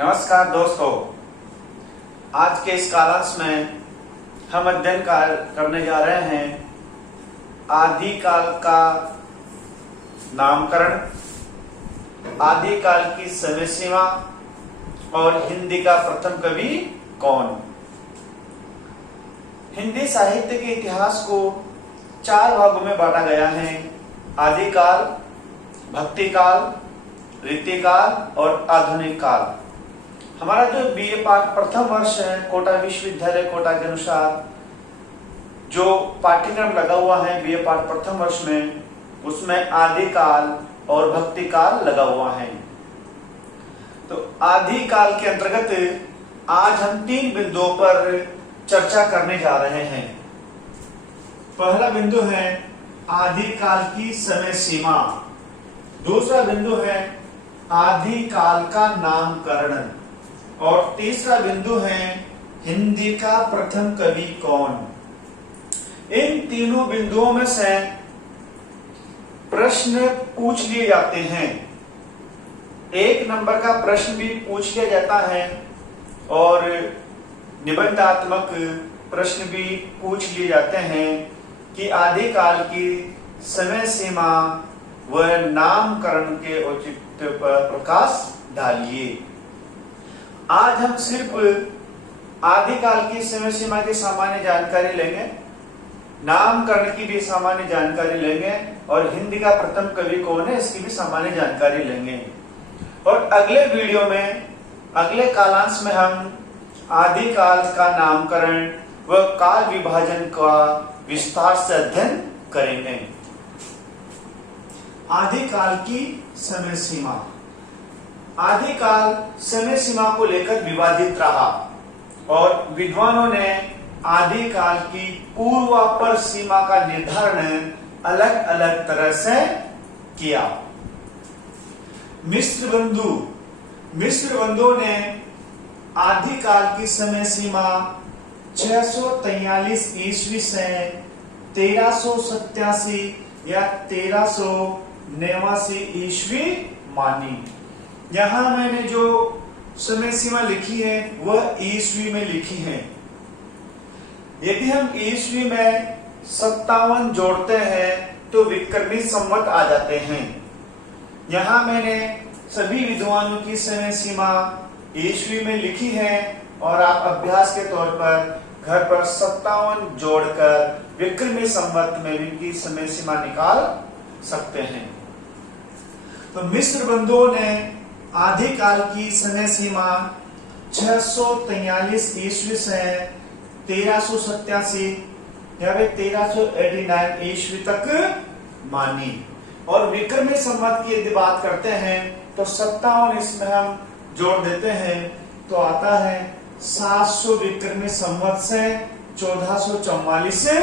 नमस्कार दोस्तों, आज के इस कालांश में हम अध्ययन करने जा रहे हैं आदिकाल का नामकरण, आदिकाल की समय सीमा और हिंदी का प्रथम कवि कौन। हिंदी साहित्य के इतिहास को 4 भागों में बांटा गया है: आदिकाल, भक्तिकाल, रीतिकाल और आधुनिक काल। हमारा जो बीए पाठ प्रथम वर्ष है कोटा विश्वविद्यालय कोटा के अनुसार जो पाठ्यक्रम लगा हुआ है बीए पाठ प्रथम वर्ष में, उसमें आदिकाल और भक्तिकाल लगा हुआ है। तो आदिकाल के अंतर्गत आज हम 3 बिंदुओं पर चर्चा करने जा रहे हैं। पहला बिंदु है आदिकाल की समय सीमा, दूसरा बिंदु है आदिकाल का नामकरण और तीसरा बिंदु है हिंदी का प्रथम कवि कौन। इन तीनों बिंदुओं में से प्रश्न पूछ लिए जाते हैं। 1 नंबर का प्रश्न भी पूछ लिया जाता है और निबंधात्मक प्रश्न भी पूछ लिए जाते हैं कि आदिकाल की समय सीमा व नामकरण के औचित्य पर प्रकाश डालिए। आज हम सिर्फ आदिकाल की समय सीमा की सामान्य जानकारी लेंगे, नामकरण की भी सामान्य जानकारी लेंगे और हिंदी का प्रथम कवि कौन है इसकी भी सामान्य जानकारी लेंगे। और अगले वीडियो में, अगले कालांश में हम आदिकाल का नामकरण व काल विभाजन का विस्तार से अध्ययन करेंगे। आदिकाल की समय सीमा। आदिकाल समय सीमा को लेकर विवादित रहा और विद्वानों ने आदिकाल की पूर्वापर सीमा का निर्धारण अलग अलग तरह से किया। मिस्र बंधु ने आदिकाल की समय सीमा 643 ईस्वी से 1387 या 1389 ईस्वी मानी। यहां मैंने जो समय सीमा लिखी है वह ईस्वी में लिखी है। यदि हम ईस्वी में 57 जोड़ते हैं तो विक्रमी संवत आ जाते हैं। यहां मैंने सभी विद्वानों की समय सीमा ईस्वी में लिखी है और आप अभ्यास के तौर पर घर पर 57 जोड़कर विक्रमी संवत में इनकी समय सीमा निकाल सकते हैं। तो मिस्र बंधुओं ने आदिकाल की समय सीमा 643 ईस्वी से 1387 या 1389 ईस्वी तक मानी। और विक्रमी संवत की यदि बात करते हैं तो 57 इसमें हम जोड़ देते हैं तो आता है 700 विक्रमी संवत से 1444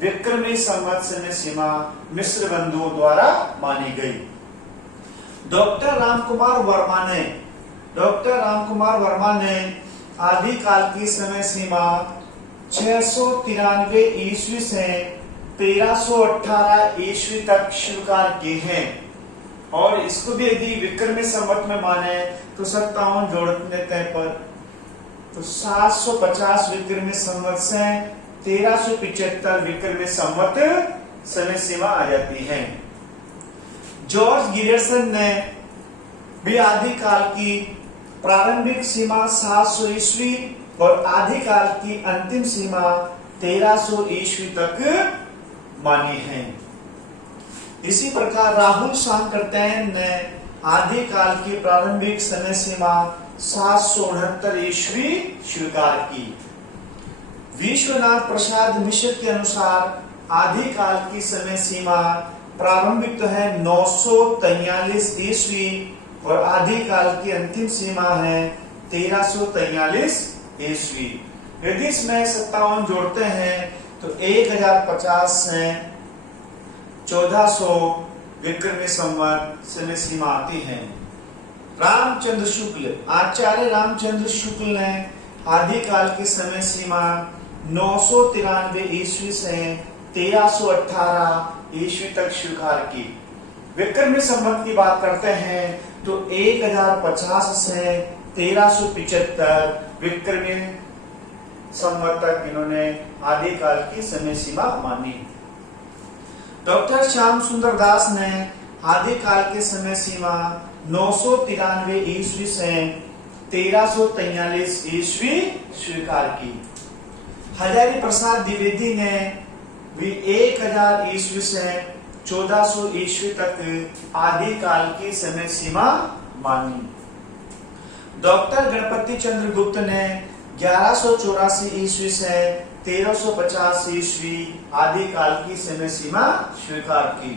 विक्रमी संवत समय सीमा मिस्र बंधुओं द्वारा मानी गई। डॉक्टर रामकुमार वर्मा ने आदिकाल की समय सीमा 693 ईस्वी से 1318 ईस्वी तक स्वीकार की है और इसको भी यदि विक्रमी संवत में माने तो 57 जोड़ देते पर तो 750 विक्रमी संवत से 1375 विक्रमी संवत समय सीमा आ जाती है। जॉर्ज गियर्सन ने भी आदिकाल की प्रारंभिक सीमा 700 ईस्वी और आदिकाल की अंतिम सीमा 1300 ईस्वी तक मानी है। इसी प्रकार राहुल शांकरतैन ने आदिकाल की प्रारंभिक समय सीमा 769 ईस्वी स्वीकार की। विश्वनाथ प्रसाद मिश्र के अनुसार आदिकाल की समय सीमा प्रारंभिक तो है 943 ईस्वी और आदिकाल की अंतिम सीमा है 1343 ईस्वी। यदि इसमें 57 जोड़ते हैं तो 1050 से 1400 विक्रमी संवत समय सीमा आती है। आचार्य रामचंद्र शुक्ल ने आदिकाल की समय सीमा 993 ईस्वी से 1318 ईस्वी तक स्वीकार की। विक्रमी संवत की बात करते हैं तो 1050 से 1375 विक्रमी संवत तक इन्होंने आदिकाल की समय सीमा मानी। डॉक्टर श्याम सुंदर दास ने आदिकाल की समय सीमा 993 ईस्वी से 1343 ईस्वी स्वीकार की। हजारी प्रसाद द्विवेदी ने भी 1000 ईस्वी से 1400 ईस्वी तक आदिकाल की समय सीमा मानी। डॉक्टर गणपति चंद्र गुप्त ने 1184 ईस्वी से 1350 ईस्वी आदिकाल की समय सीमा स्वीकार की।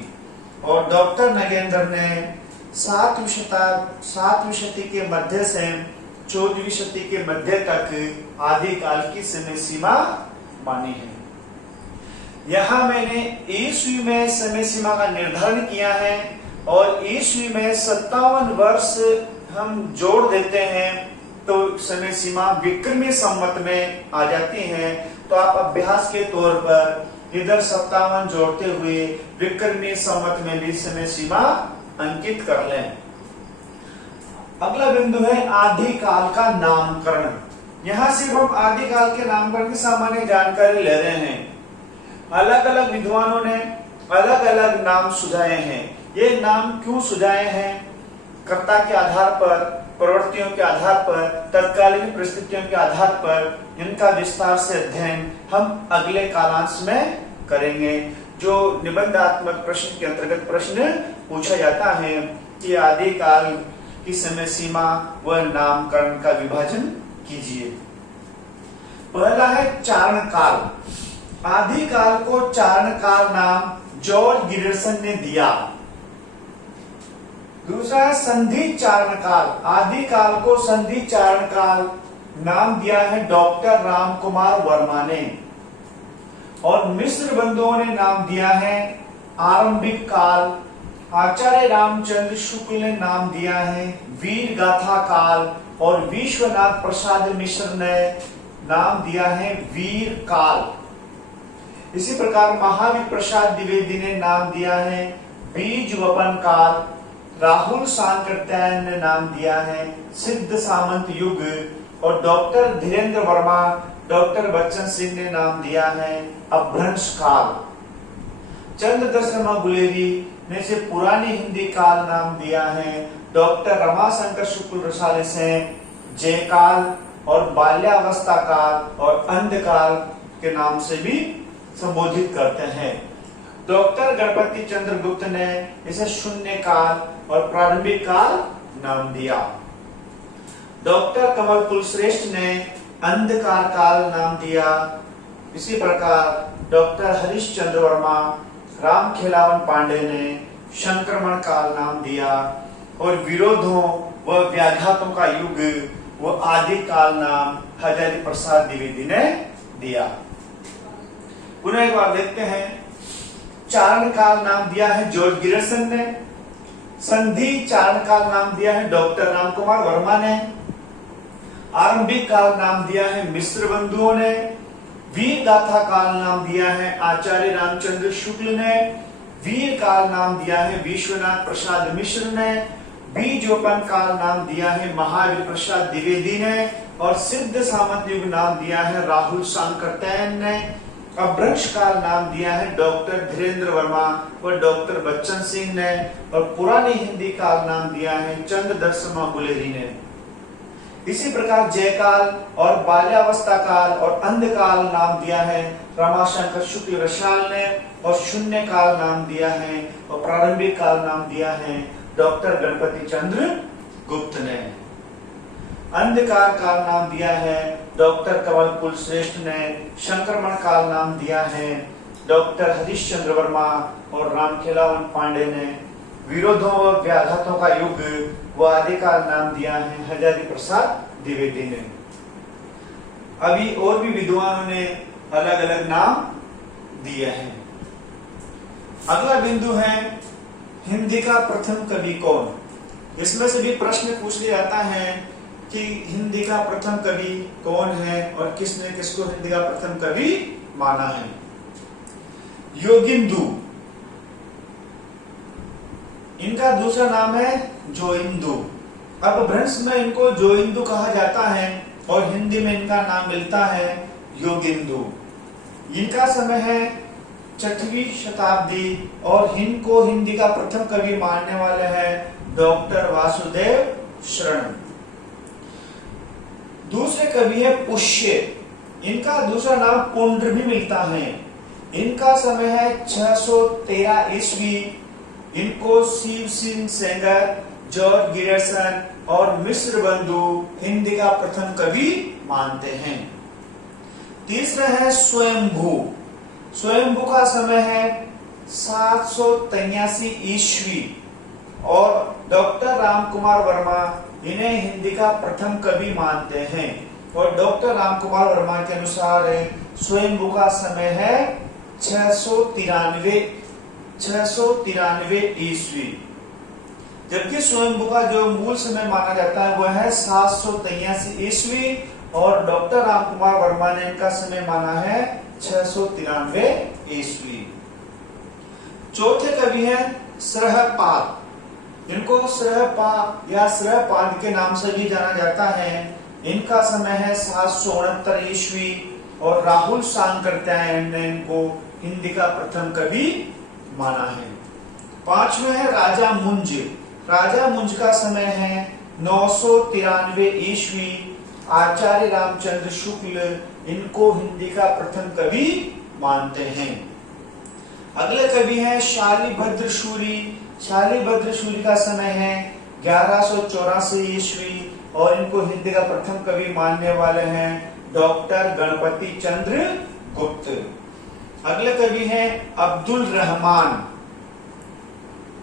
और डॉक्टर नगेंद्र ने 7वीं शताब्दी के मध्य से 14वीं शताब्दी के मध्य तक आदिकाल की समय सीमा मानी है। यहाँ मैंने ईस्वी में समय सीमा का निर्धारण किया है और ईस्वी में 57 वर्ष हम जोड़ देते हैं तो समय सीमा विक्रमी संवत में आ जाती है। तो आप अभ्यास के तौर पर इधर 57 जोड़ते हुए विक्रमी संवत में भी समय सीमा अंकित कर लें। अगला बिंदु है आदिकाल का नामकरण। यहाँ सिर्फ हम आदिकाल के नामकरण की सामान्य जानकारी ले रहे हैं। अलग अलग विद्वानों ने अलग अलग नाम सुझाए हैं। ये नाम क्यों सुझाए हैं? कर्ता के आधार पर, प्रवृत्तियों के आधार पर, तत्कालीन परिस्थितियों के आधार पर इनका विस्तार से अध्ययन हम अगले कालांश में करेंगे। जो निबंधात्मक प्रश्न के अंतर्गत प्रश्न पूछा जाता है कि आदिकाल की समय सीमा व नामकरण का विभाजन कीजिए। पहला है चारण काल। आदिकाल को चारण काल नाम जॉर्ज गिरसन ने दिया। दूसरा है संधि चारण काल। आदिकाल को संधि चारण काल नाम दिया है डॉक्टर राम कुमार वर्मा ने। और मिश्र बंधुओं ने नाम दिया है आरंभिक काल। आचार्य रामचंद्र शुक्ल ने नाम दिया है वीर गाथा काल। और विश्वनाथ प्रसाद मिश्र ने नाम दिया है वीर काल। इसी प्रकार महावीर प्रसाद द्विवेदी ने नाम दिया है बीज वपन काल। राहुल सांकृत्यायन ने नाम दिया है सिद्ध सामंत युग। और डॉक्टर धीरेन्द्र वर्मा, डॉक्टर बच्चन सिंह ने नाम दिया है अभ्रंश काल। चंद्रदत्त शर्मा गुलेरी ने से पुरानी हिंदी काल नाम दिया है। डॉक्टर रमाशंकर शुक्ल रसाले से जय काल और बाल्यावस्था काल और अंधकाल के नाम से भी संबोधित करते हैं। डॉक्टर गणपति चंद्र गुप्त ने इसे शून्य काल और प्रारंभिक काल नाम दिया। डॉक्टर कमल कुलश्रेष्ठ ने अंधकार काल नाम दिया। इसी प्रकार डॉक्टर हरिश्चंद्र वर्मा, राम खेलावन पांडे ने संक्रमण काल नाम दिया। और विरोधों व व्याघातों का युग वो आदि काल नाम हजारी प्रसाद द्विवेदी ने दिया। पुनः एक बार देखते हैं। चारण काल नाम दिया है जॉर्ज गिरसन ने। संधि चारण काल नाम दिया है डॉक्टर राम कुमार वर्मा ने। आरंभिक काल नाम दिया है मिश्र बंधुओं ने। वीर गाथा काल नाम दिया है आचार्य रामचंद्र शुक्ल ने। वीर काल नाम दिया है विश्वनाथ प्रसाद मिश्र ने। बीजोपन काल नाम दिया है महावीर प्रसाद द्विवेदी ने। और सिद्ध सामंत युग नाम दिया है राहुल सांकृत्यायन ने। अभ्रंश काल नाम दिया है डॉक्टर धीरेन्द्र वर्मा व डॉक्टर बच्चन सिंह ने। और पुरानी हिंदी काल नाम दिया है चंद्रदत्त शर्मा गुलेरी ने। इसी प्रकार जयकाल और बाल्यावस्था काल और अंधकाल नाम दिया है रमाशंकर शुक्ल रसाल ने। और शून्य काल नाम दिया है और प्रारंभिक काल नाम दिया है डॉक्टर गणपति चंद्र गुप्त ने। अंधकार काल नाम दिया है डॉक्टर कमल कुलश्रेष्ठ ने। संक्रमण काल नाम दिया है डॉक्टर हरिश्चंद्र वर्मा और रामखेलावन पांडे ने। विरोधों व व्याघातों का युग व आदिकाल नाम दिया है हजारी प्रसाद द्विवेदी ने। अभी और भी विद्वानों ने अलग अलग नाम दिए हैं। अगला बिंदु है हिंदी का प्रथम कवि कौन। इसमें से भी प्रश्न पूछ लिया जाता है कि हिंदी का प्रथम कवि कौन है और किसने किसको हिंदी का प्रथम कवि माना है। योगिंदु, इनका दूसरा नाम है जोइंदु। अपभ्रंश में इनको जोइंदु कहा जाता है और हिंदी में इनका नाम मिलता है योगिंदु। इनका समय है 6वीं शताब्दी और इनको हिंदी का प्रथम कवि मानने वाले हैं डॉक्टर वासुदेव शरण। दूसरे कवि है पुष्य। इनका दूसरा नाम पुंड्र भी मिलता है। इनका समय है 613 ईस्वी। इनको शिव सिंह सेंगर, जॉर्ज गिरसन और मिश्र बंधु हिंदी का प्रथम कवि मानते हैं। तीसरा है स्वयंभू। स्वयंभू का समय है 783 ईस्वी और डॉक्टर राम कुमार वर्मा इन्हें हिंदी का प्रथम कवि मानते हैं। और डॉक्टर राम कुमार वर्मा के अनुसार स्वयंभू का समय है 693 ईस्वी, जबकि स्वयंभू का जो मूल समय माना जाता है वह है 783 ईस्वी और डॉक्टर राम कुमार वर्मा ने इनका समय माना है 693 ईस्वी। चौथे कवि हैं सरहपाद। इनको सरहपा या सरहपाद के नाम से भी जाना जाता है। इनका समय है 769 ईस्वी और राहुल सांकृत्यायन ने इनको हिंदी का प्रथम कवि माना है। पांचवें है राजा मुंज। राजा मुंज का समय है 993 ईस्वी। आचार्य रामचंद्र शुक्ल इनको हिंदी का प्रथम कवि मानते हैं। अगले कवि हैं शालिभद्र शूरी। शालिभद्र शूरी का समय है 1184 ईस्वी और इनको हिंदी का प्रथम कवि मानने वाले हैं डॉक्टर गणपति चंद्र गुप्त। अगले कवि हैं अब्दुल रहमान।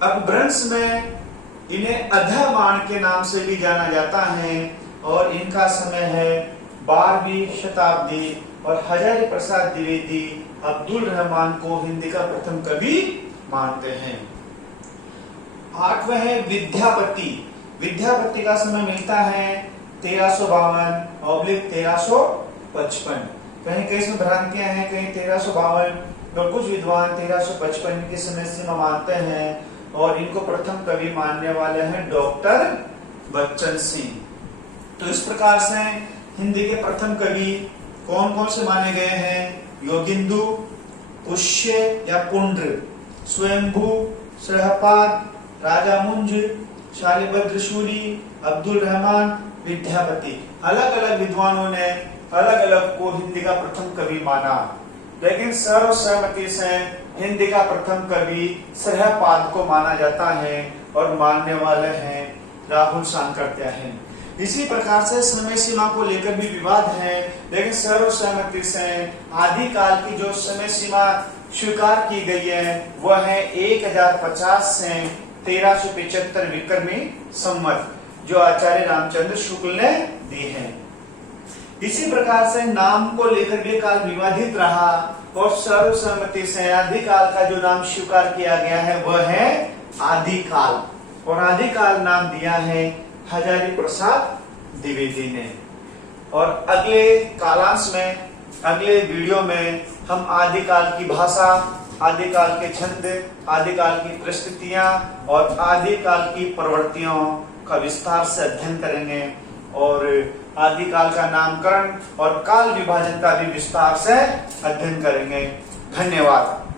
अपभ्रंश में इन्हें अधमान के नाम से भी जाना जाता है और इनका समय है 12वीं शताब्दी और हजारी प्रसाद द्विवेदी अब्दुल रहमान को हिंदी का प्रथम कवि मानते हैं। आठवें है विद्यापति। विद्यापति का समय मिलता है 1352-1355। कहीं कहीं इसमें भ्रांतियां हैं, कहीं 1352 और कुछ विद्वान 1355 की समय सीमा मानते हैं और इनको प्रथम कवि मानने वाले हैं डॉक्टर बच्चन सिंह। तो इस प्रकार से हिंदी के प्रथम कवि कौन कौन से माने गए हैं? योगिंदु, पुष्य या पुंड्र, स्वयंभू, सरहपाद, राजा मुंज, शालिभद्र शूरी, अब्दुल रहमान, विद्यापति। अलग अलग विद्वानों ने अलग अलग को हिंदी का प्रथम कवि माना, लेकिन सर्वसम्मति से हिंदी का प्रथम कवि सरहपाद को माना जाता है और मानने वाले हैं राहुल सांकृत्यायन। इसी प्रकार से समय सीमा को लेकर भी विवाद है, लेकिन सर्वसम्मति से आदिकाल की जो समय सीमा स्वीकार की गई है वह है 1050 से 1375 विक्रमी संवत, जो आचार्य रामचंद्र शुक्ल ने दी है। इसी प्रकार से नाम को लेकर भी काल विवादित रहा और सर्वसम्मति से आदिकाल का जो नाम स्वीकार किया गया है वह है आदिकाल, और आदिकाल नाम दिया है हजारी प्रसाद द्विवेदी ने। और अगले कालांश में, अगले वीडियो में हम आदिकाल की भाषा, आदिकाल के छंद, आदिकाल की परिस्थितियां और आदिकाल की प्रवृत्तियों का विस्तार से अध्ययन करेंगे और आदिकाल का नामकरण और काल विभाजन का भी विस्तार से अध्ययन करेंगे। धन्यवाद।